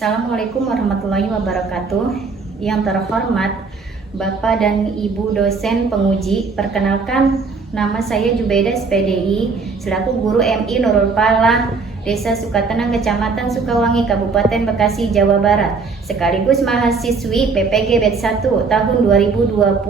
Assalamualaikum warahmatullahi wabarakatuh. Yang terhormat Bapak dan Ibu dosen penguji, perkenalkan nama saya Jubaidah SPDI selaku guru MI Nurul Falah, Desa Sukatenang, Kecamatan Sukawangi, Kabupaten Bekasi, Jawa Barat, sekaligus mahasiswi PPG Batch 1 tahun 2025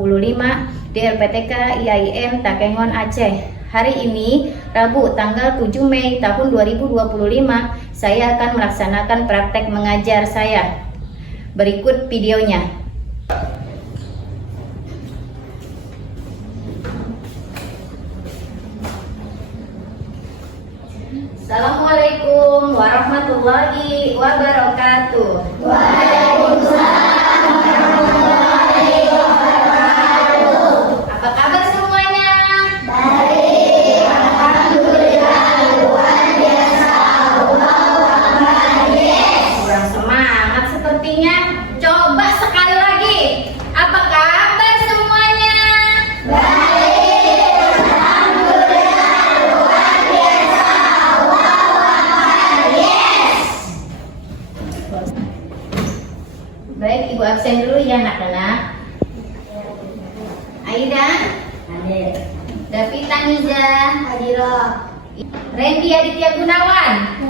di LPTK IAIN Takengon, Aceh. Hari ini, Rabu tanggal 7 Mei tahun 2025, saya akan melaksanakan praktek mengajar saya. Berikut videonya. Assalamualaikum warahmatullahi wabarakatuh. Waalaikumsalam warahmatullahi wabarakatuh. Apa kabar semuanya? Baik, alhamdulillah, luar biasa. Kurang semangat sepertinya. Coba sekali lagi. Apa kabar semuanya? Baik, alhamdulillah, luar biasa. Baik, Ibu absen dulu ya anak-anak. Aida, Hadir. Davita Niza, Hadirah. Randy Aditya Gunawan.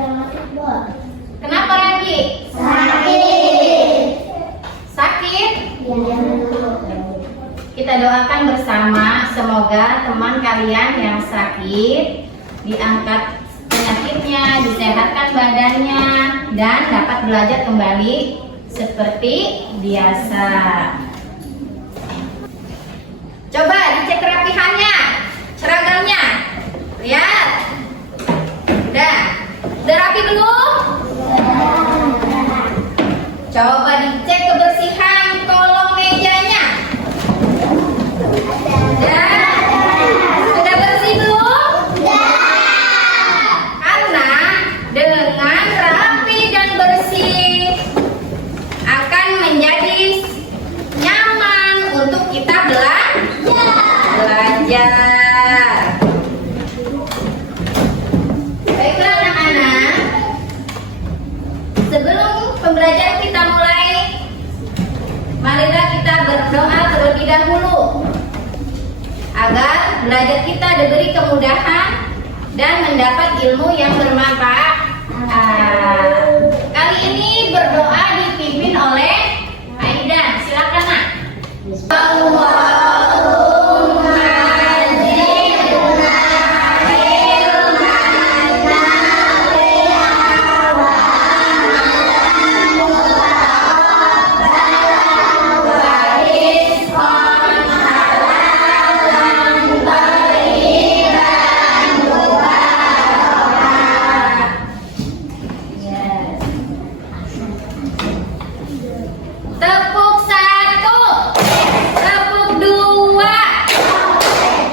Kenapa Randy? Sakit. Sakit? Ya, Kita doakan bersama semoga teman kalian yang sakit diangkat penyakitnya, disehatkan badannya, dan dapat belajar kembali seperti biasa. Coba dicek kerapihannya, seragamnya. Lihat. Udah rapi belum? Coba dicek kebersihan kolong mejanya. Sudah bersih belum? Karena dengan rapi dan bersih akan menjadi nyaman untuk kita belajar. Baiklah anak-anak, sebelum pembelajaran kita mulai, marilah kita berdoa terlebih dahulu agar belajar kita diberi kemudahan dan mendapat ilmu yang bermanfaat. Kali ini berdoa dipimpin oleh Aida. Silakan Nak. Allahumma zidna ilman nafi'an wa rizqan halalan thayyiban mubarakan. Yes. Tepuk 1, tepuk 2,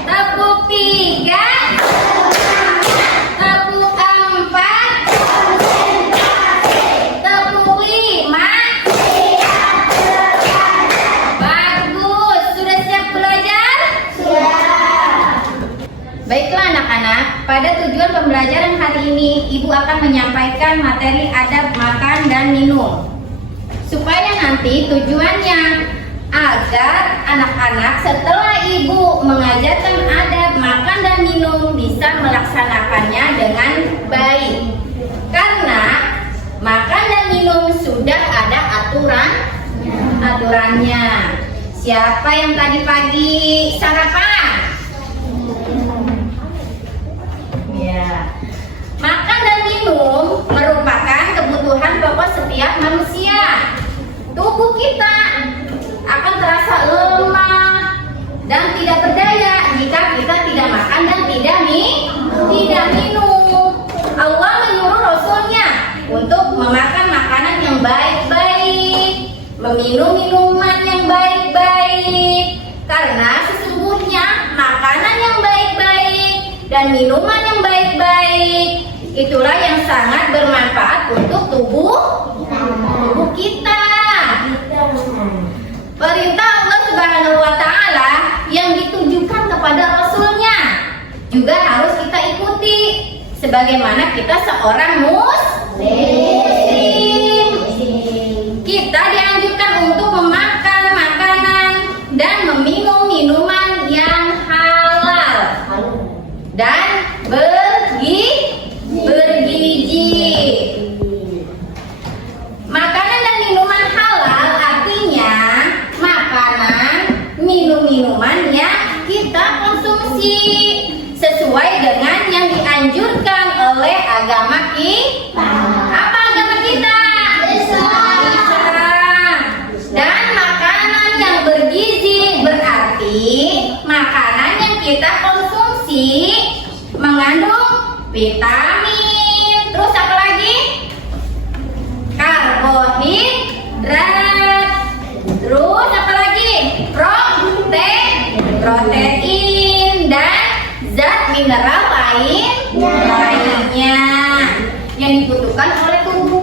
tepuk 3, tepuk 4, tepuk 5. Bagus, sudah siap belajar? Baiklah anak-anak, pada tujuan pembelajaran hari ini, Ibu akan menyampaikan materi adab makan dan minum. Supaya nanti tujuannya agar anak-anak setelah Ibu mengajarkan adab makan dan minum bisa melaksanakannya dengan baik. Karena makan dan minum sudah ada aturannya. Siapa yang tadi pagi sarapan? Ya. Makan dan minum merupakan kebutuhan pokok setiap manusia. Tubuh kita akan terasa lemah dan tidak berdaya jika kita tidak makan dan tidak minum. Allah menyuruh Rasulnya untuk memakan makanan yang baik-baik, meminum minuman yang baik-baik. Karena sesungguhnya makanan yang baik-baik dan minuman yang baik-baik itulah yang sangat bermanfaat untuk tubuh kita. Perintah Allah Subhanahu wa Ta'ala yang ditujukan kepada Rasulnya juga harus kita ikuti sebagaimana kita seorang muslim.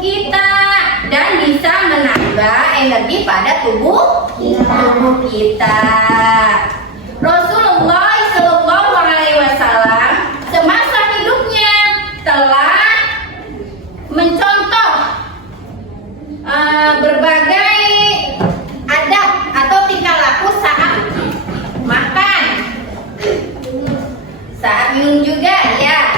kita dan bisa menambah energi pada tubuh kita. Rasulullah Shallallahu Alaihi Wasallam semasa hidupnya telah mencontoh berbagai adab atau tingkah laku saat makan, saat minum juga ya.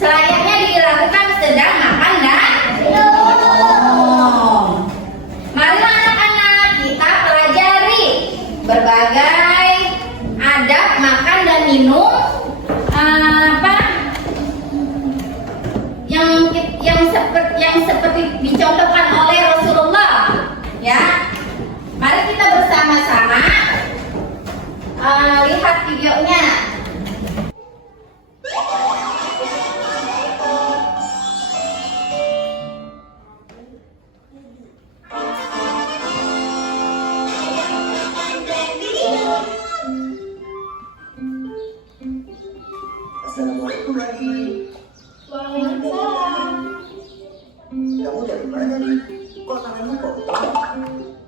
Selayaknya dilakukan sedang makan dan minum. Marilah anak-anak kita pelajari berbagai adab makan dan minum yang seperti dicontohkan oleh Rasulullah ya. Mari kita bersama-sama lihat videonya. Assalamualaikum lagi. Waalaikumsalam. Kamu dari mana nih? Kok tanganmu kotor?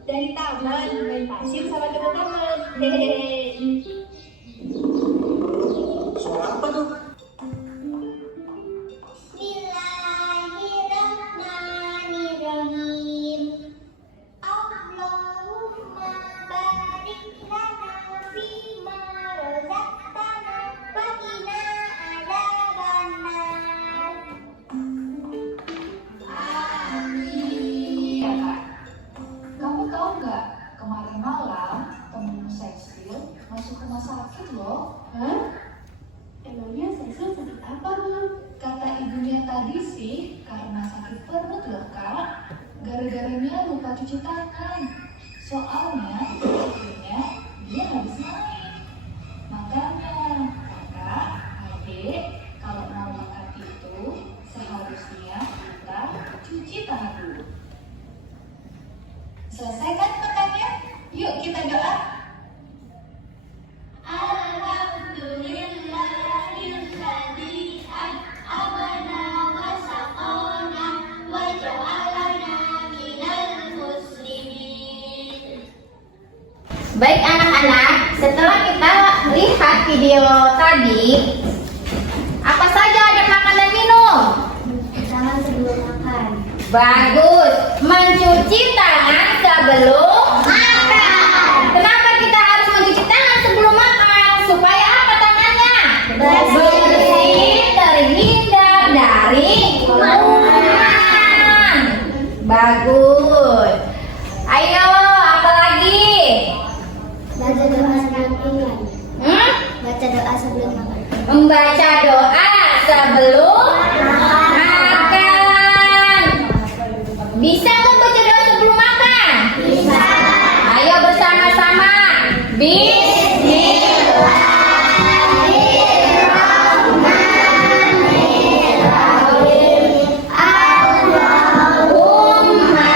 Dari taman main pasir sama teman-teman. Hehehe. Suara apa tuh? Bismillahirrahmanirrahim. Allahumma barik lana fima razaqtana wa qina adzabannar. Iya kak, kamu tahu nggak kemarin malam temenmu Cecil masuk rumah sakit loh. Emangnya Cecil sakit apa, Mam? Kata ibunya tadi sih karena sakit perut loh kak. Gara-garanya lupa cuci tangan. Soalnya akhirnya dia habis main. Makanya kakak, adik, kalau mau makan itu seharusnya kita cuci tangan dulu. Selesai kan makannya? Yuk kita doa. Alhamdulillahilladzi at'amana wa saqana wa ja'alana minal muslimin. Baik anak-anak, setelah kita lihat video tadi, apa saja ada makan dan minum? Jangan sebelum makan. Bagus, mencuci tangan sebelum makan. Kenapa kita harus mencuci tangan sebelum makan? Supaya apa tangannya? Bersih, terhindar dari kuman. Bagus. Ayo, apa lagi? Baca doa sebelum makan. Hmm? Baca doa sebelum makan. Membaca doa sebelum makan. Bisa nggak baca doa sebelum makan? Bisa. Ayo bersama-sama. Bismillahirrahmanirrahim. Allahumma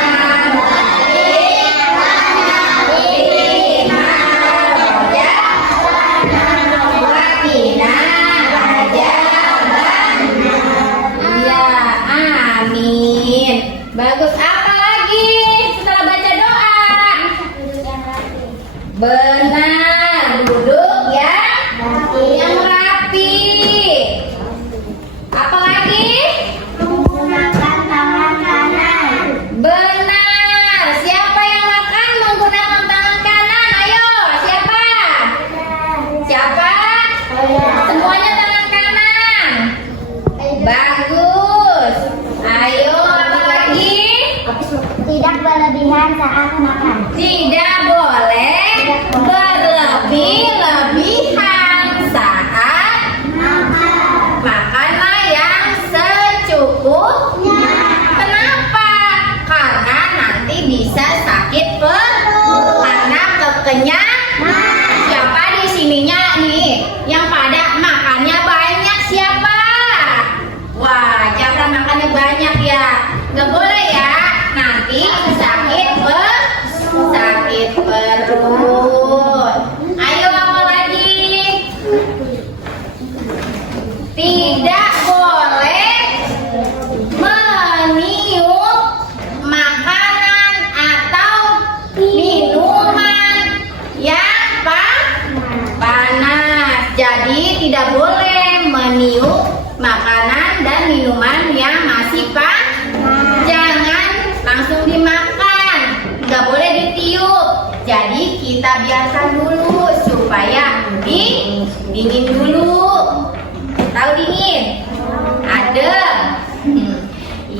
barik lana fima razaqtana wa qina adzabannar.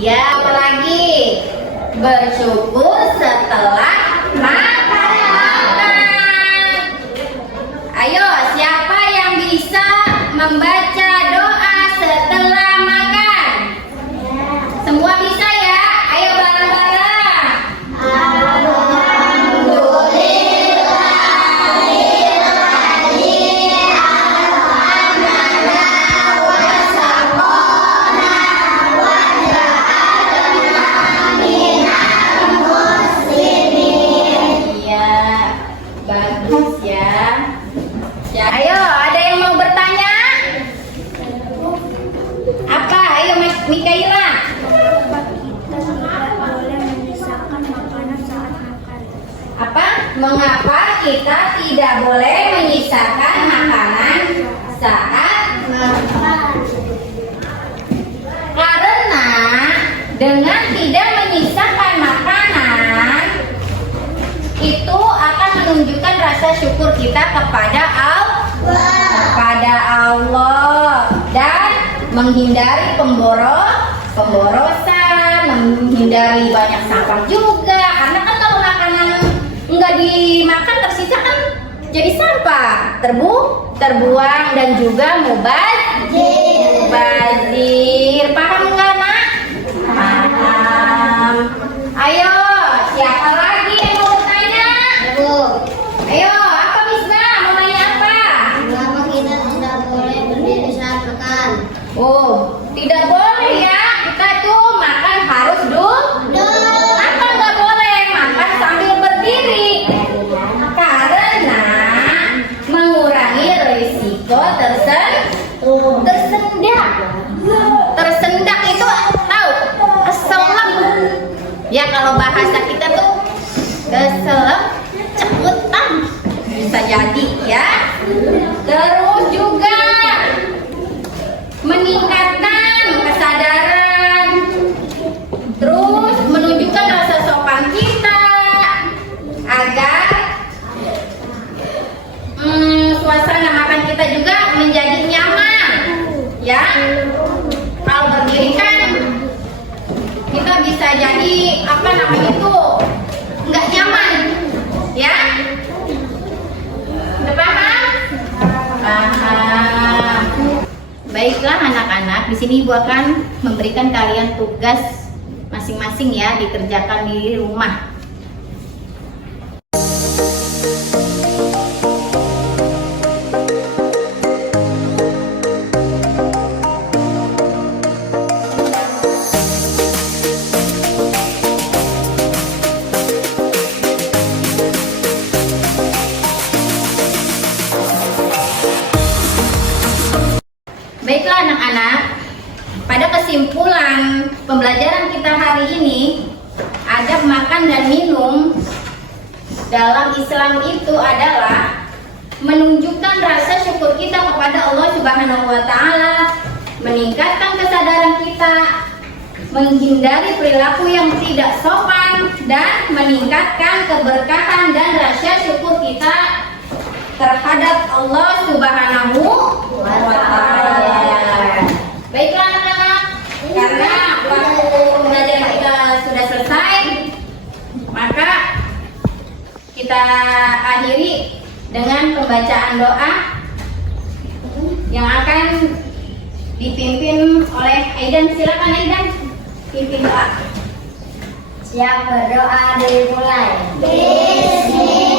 Ya, apalagi bersyukur setelah makan. Ayo, siapa yang bisa membaca doa setelah makan? Semua bisa ya? Ayo bareng-bareng. Iya, bagus ya. Ya, ayo, ada yang mau bertanya? Apa? Ayo, Mikaela. Apa? Mengapa kita tidak boleh menyisakan makanan saat makan? Karena dengan tidak menyisakan makanan itu akan menunjukkan rasa syukur kita kepada Allah dan menghindari pemborosan, menghindari banyak sampah juga. Karena kan kalau makanan nggak dimakan tersisa kan jadi sampah, terbuang dan juga mubazir. Paham nggak, Nak? Paham. Ayo, siapa lagi yang mau bertanya? Ayo, apa Misbah? Mau tanya apa? Kenapa kita tidak boleh berdiri saat makan? Oh, tidak boleh ya. Kita tuh makan harus duduk. Apa nggak boleh makan sambil berdiri? Karena mengurangi risiko tersendak. Tersendak itu tahu? Keselak. Ya kalau bahasa kita tuh keselak, cepetan bisa jadi ya. Terus juga meningkatkan kesadaran, terus menunjukkan rasa sopan kita agar suasana makan kita juga menjadi nyaman ya. Kalau berdiri kan kita bisa jadi apa namanya itu nggak nyaman ya. Udah paham? Paham. Baiklah anak-anak, di sini Ibu akan memberikan kalian tugas masing-masing ya, dikerjakan di rumah. Baiklah anak-anak, pada kesimpulan pembelajaran kita hari ini, adab makan dan minum dalam Islam itu adalah menunjukkan rasa syukur kita kepada Allah Subhanahu wa Ta'ala, meningkatkan kesadaran kita, menghindari perilaku yang tidak sopan, dan meningkatkan keberkahan dan rasa syukur kita terhadap Allah Subhanahu wa Ta'ala. Baiklah anak-anak, karena waktu pembelajaran kita sudah selesai, maka kita akhiri dengan pembacaan doa yang akan dipimpin oleh Aidan. Silakan Aidan, pimpin doa. Siap berdoa dimulai. Bismillah.